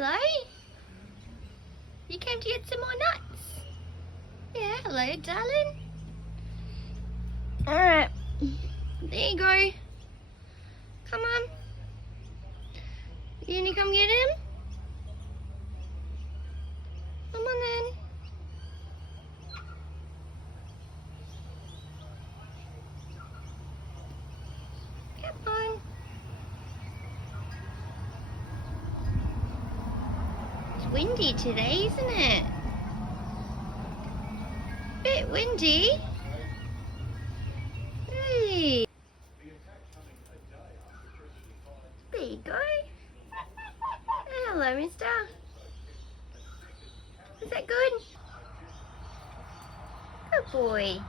Hello. You came to get some more nuts? Yeah, hello, darling. Alright. There you go. Come on. You gonna come get him? Come on then. Come on. It's windy today, isn't it? Bit windy. Hey. There you go. Hello, mister. Is that good? Good boy.